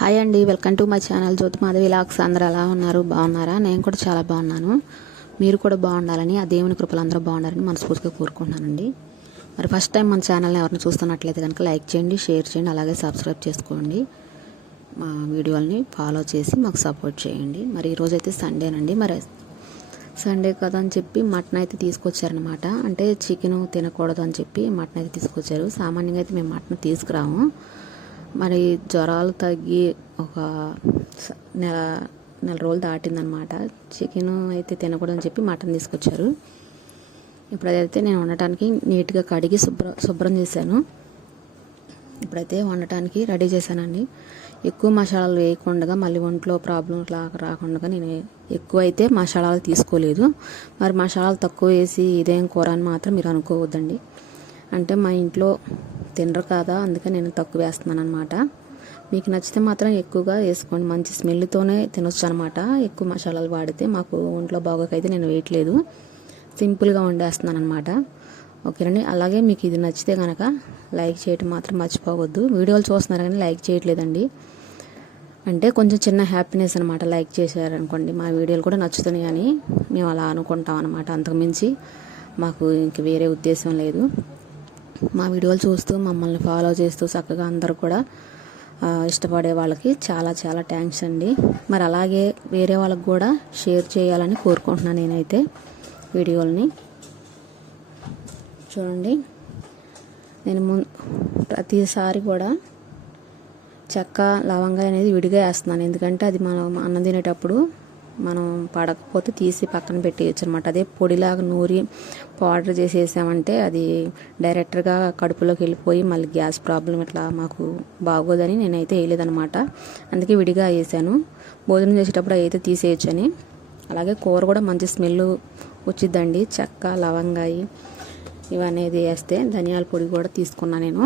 Hi అండి, welcome to my channel Jyothi Madhavi vlogs. అందరూ ఎలా ఉన్నారు? బాగున్నారా? నేను కూడా చాలా బాగున్నాను. మీరు కూడా బాగుండాలని, ఆ దేవుని కృపలు అందరూ బాగుండాలని మనస్ఫూర్తిగా కోరుకుంటున్నానండి. మరి ఫస్ట్ టైం మన ఛానల్ని ఎవరిని చూస్తున్నట్లయితే కనుక లైక్ చేయండి, షేర్ చేయండి, అలాగే సబ్స్క్రైబ్ చేసుకోండి. మా వీడియోల్ని ఫాలో చేసి మాకు సపోర్ట్ చేయండి. మరి ఈరోజైతే సండేనండి. మరి సండే కదా అని చెప్పి మటన్ అయితే తీసుకొచ్చారనమాట. అంటే చికెన్ తినకూడదు అని చెప్పి మటన్ అయితే తీసుకొచ్చారు. సామాన్యంగా అయితే మేము మటన్ తీసుకురాము. మరి జ్వరాలు తగ్గి ఒక నెల రోజులు దాటిందనమాట. చికెన్ అయితే తినకూడదని చెప్పి మటన్ తీసుకొచ్చారు. ఇప్పుడు అదైతే నేను వండటానికి నీట్గా కడిగి శుభ్రం చేశాను. ఇప్పుడైతే వండటానికి రెడీ చేశానండి. ఎక్కువ మసాలాలు వేయకుండా మళ్ళీ ఒంట్లో ప్రాబ్లం రాకుండా నేను ఎక్కువ అయితే మసాలాలు తీసుకోలేదు. మరి మసాలాలు తక్కువ వేసి ఇదేం కూర అని మాత్రం మీరు అనుకోవద్దండి. అంటే మా ఇంట్లో తినరు కదా, అందుకని నేను తక్కువ వేస్తున్నాను అనమాట. మీకు నచ్చితే మాత్రం ఎక్కువగా వేసుకోండి, మంచి స్మెల్తోనే తినొచ్చు అనమాట. ఎక్కువ మసాలాలు వాడితే మాకు ఒంట్లో బాగోకైతే నేను వేయట్లేదు, సింపుల్గా వండేస్తున్నాను అనమాట. ఓకేనండి. అలాగే మీకు ఇది నచ్చితే కనుక లైక్ చేయటం మాత్రం మర్చిపోవద్దు. వీడియోలు చూస్తున్నారు కానీ లైక్ చేయట్లేదండి. అంటే కొంచెం చిన్న హ్యాపీనెస్ అనమాట. లైక్ చేశారనుకోండి మా వీడియోలు కూడా నచ్చుతున్నాయి అని మేము అలా అనుకుంటాం అనమాట. అంతకుమించి మాకు ఇంక వేరే ఉద్దేశం లేదు. మా వీడియోలు చూస్తూ మమ్మల్ని ఫాలో చేస్తూ చక్కగా అందరూ కూడా ఇష్టపడే వాళ్ళకి చాలా చాలా థ్యాంక్స్ అండి. మరి అలాగే వేరే వాళ్ళకి కూడా షేర్ చేయాలని కోరుకుంటున్నాను నేనైతే వీడియోల్ని. చూడండి, నేను ప్రతిసారి కూడా చెక్క లవంగా అనేది విడిగా వేస్తున్నాను. ఎందుకంటే అది మనం అన్నం తినేటప్పుడు మనం పడకపోతే తీసి పక్కన పెట్టేయచ్చు అనమాట. అదే పొడిలాగా నూరి పౌడర్ చేసేసామంటే అది డైరెక్ట్గా కడుపులోకి వెళ్ళిపోయి మళ్ళీ గ్యాస్ ప్రాబ్లం ఇట్లా మాకు బాగోదని నేనైతే వేయలేదనమాట. అందుకే విడిగా వేసాను. భోజనం చేసేటప్పుడు అయితే తీసేయచ్చని. అలాగే కూర కూడా మంచి స్మెల్ వచ్చిద్దండి. చెక్క లవంగాయి ఇవనేది వేస్తే ధనియాల పొడి కూడా తీసుకున్నా నేను.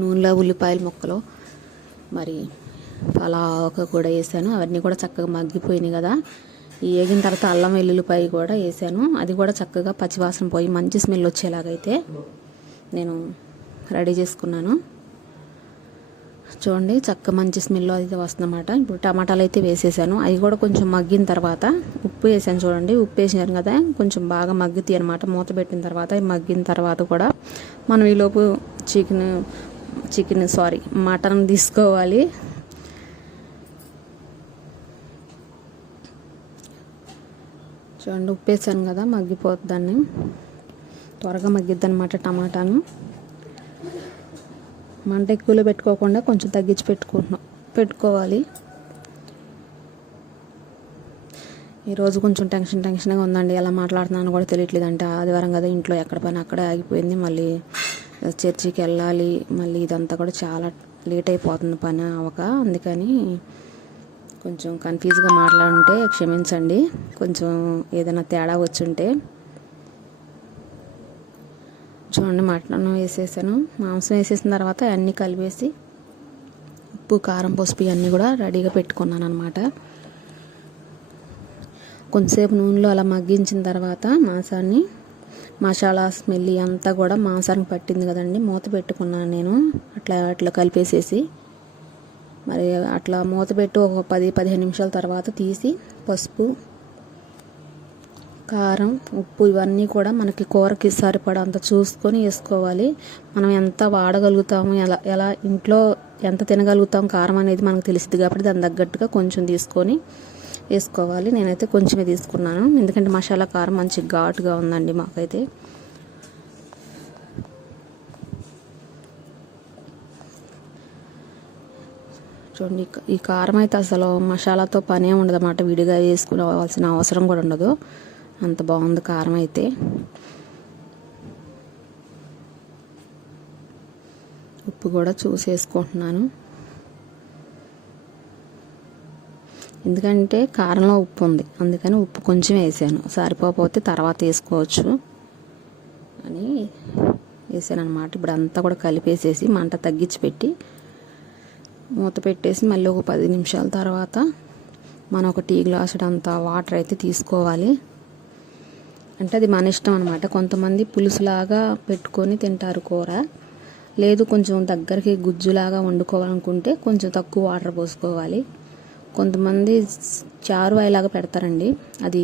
నూనెలో ఉల్లిపాయల ముక్కలు మరి పలావుక కూడా వేసాను. అవన్నీ కూడా చక్కగా మగ్గిపోయినాయి కదా. ఈ వేగిన తర్వాత అల్లం వెల్లుల్లిపాయ కూడా వేసాను. అది కూడా చక్కగా పచ్చివాసన పోయి మంచి స్మెల్ వచ్చేలాగైతే నేను రెడీ చేసుకున్నాను. చూడండి, చక్కగా మంచి స్మెల్ అయితే వస్తుందన్నమాట. ఇప్పుడు టమాటాలు అయితే వేసేసాను. అవి కూడా కొంచెం మగ్గిన తర్వాత ఉప్పు వేసాను. చూడండి, ఉప్పు వేసాను కదా, కొంచెం బాగా మగ్గుతాయి అనమాట. మూత పెట్టిన తర్వాత మగ్గిన తర్వాత కూడా మనం ఈలోపు మటన్ తీసుకోవాలి. చూడండి, ఉప్పు వేసాను కదా, మగ్గిపోతుందని త్వరగా మగ్గిద్ది అనమాట. టమాటాను మంట ఎక్కువలో పెట్టుకోకుండా కొంచెం తగ్గించి పెట్టుకోవాలి. ఈరోజు కొంచెం టెన్షన్గా ఉందండి. ఎలా మాట్లాడుతున్నాను కూడా తెలియట్లేదు. అంటే ఆదివారం కదా, ఇంట్లో ఎక్కడ పని అక్కడే ఆగిపోయింది. మళ్ళీ చర్చికి వెళ్ళాలి. మళ్ళీ ఇదంతా కూడా చాలా లేట్ అయిపోతుంది పని అవ్వక. అందుకని కొంచెం కన్ఫ్యూజ్గా మాట్లాడుంటే క్షమించండి. కొంచెం ఏదైనా తేడా వచ్చుంటే. చూడండి, మటన్ వేసేసాను. మాంసం వేసేసిన తర్వాత అన్నీ కలిపేసి ఉప్పు కారం పసుపు అన్నీ కూడా రెడీగా పెట్టుకున్నాను అనమాట. కొంచెంసేపు నూనెలో అలా మగ్గించిన తర్వాత మసాలా స్మెల్ అంతా కూడా మాంసానికి పట్టింది కదండి. మూత పెట్టుకున్నాను నేను. అట్లా కలిపేసేసి మరి అట్లా మూత పెట్టి ఒక 10-15 నిమిషాల తర్వాత తీసి పసుపు కారం ఉప్పు ఇవన్నీ కూడా మనకి కూరకి సరిపడంత చూసుకొని వేసుకోవాలి. మనం ఎంత వాడగలుగుతాము, ఎలా ఇంట్లో ఎంత తినగలుగుతాం కారం అనేది మనకు తెలిసింది కాబట్టి దాని తగ్గట్టుగా కొంచెం తీసుకొని వేసుకోవాలి. నేనైతే కొంచెమే తీసుకున్నాను, ఎందుకంటే మసాలా కారం మంచి ఘాటుగా ఉందండి మాకైతే. చూడండి, ఈ కారం అయితే అసలు మసాలాతో పనే ఉండదు అన్నమాట. విడిగా వేసుకోవాల్సిన అవసరం కూడా ఉండదు. అంత బాగుంది కారం అయితే. ఉప్పు కూడా చూసి వేసుకుంటున్నాను, ఎందుకంటే కారంలో ఉప్పు ఉంది, అందుకని ఉప్పు కొంచెం వేసాను. సరిపోతే తర్వాత వేసుకోవచ్చు అని వేసాను అనమాట. ఇప్పుడు అంతా కూడా కలిపేసేసి మంట తగ్గించి పెట్టి మూత పెట్టేసి మళ్ళీ ఒక 10 నిమిషాల తర్వాత మనం ఒక టీ గ్లాసు అంత వాటర్ అయితే తీసుకోవాలి. అంటే అది మన ఇష్టం అనమాట. కొంతమంది పులుసులాగా పెట్టుకొని తింటారు కూర. లేదు కొంచెం దగ్గరికి గుజ్జులాగా వండుకోవాలనుకుంటే కొంచెం తక్కువ వాటర్ పోసుకోవాలి. కొంతమంది చారు అయ్యేలాగా పెడతారండి. అది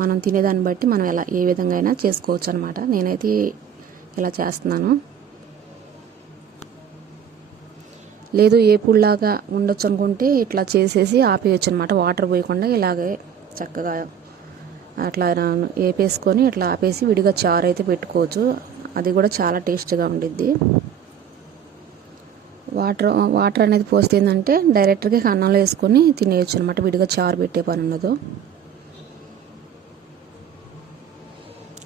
మనం తినేదాన్ని బట్టి మనం ఏ విధంగా అయినా చేసుకోవచ్చు అనమాట. నేనైతే ఇలా చేస్తున్నాను. లేదు ఏపుడులాగా ఉండొచ్చు అనుకుంటే ఇట్లా చేసేసి ఆపేయచ్చు అనమాట. వాటర్ పోయకుండా ఇలాగే చక్కగా అట్లా వేపేసుకొని ఇట్లా ఆపేసి విడిగా చారు అయితే పెట్టుకోవచ్చు. అది కూడా చాలా టేస్ట్గా ఉండిద్ది. వాటర్ అనేది పోస్తే ఏంటంటే డైరెక్ట్గా అన్నంలో వేసుకొని తినేయచ్చు అనమాట. విడిగా చారు పెట్టే పని ఉండదు.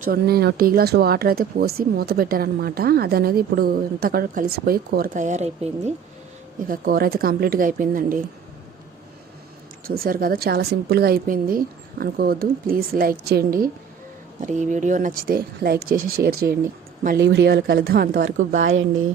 చూడండి, నేను టీ గ్లాస్ వాటర్ అయితే పోసి మూత పెట్టానమాట. అది అనేది ఇప్పుడు ఇంత కలిసిపోయి కూర తయారైపోయింది. ఇక కూర అయితే కంప్లీట్గా అయిపోయిందండి. చూసారు కదా, చాలా సింపుల్గా అయిపోయింది అనుకోవద్దు. ప్లీజ్ లైక్ చేయండి. మరి ఈ వీడియో నచ్చితే లైక్ చేసి షేర్ చేయండి. మళ్ళీ వీడియోలు కలుద్దాం. అంతవరకు బాయ్ అండి.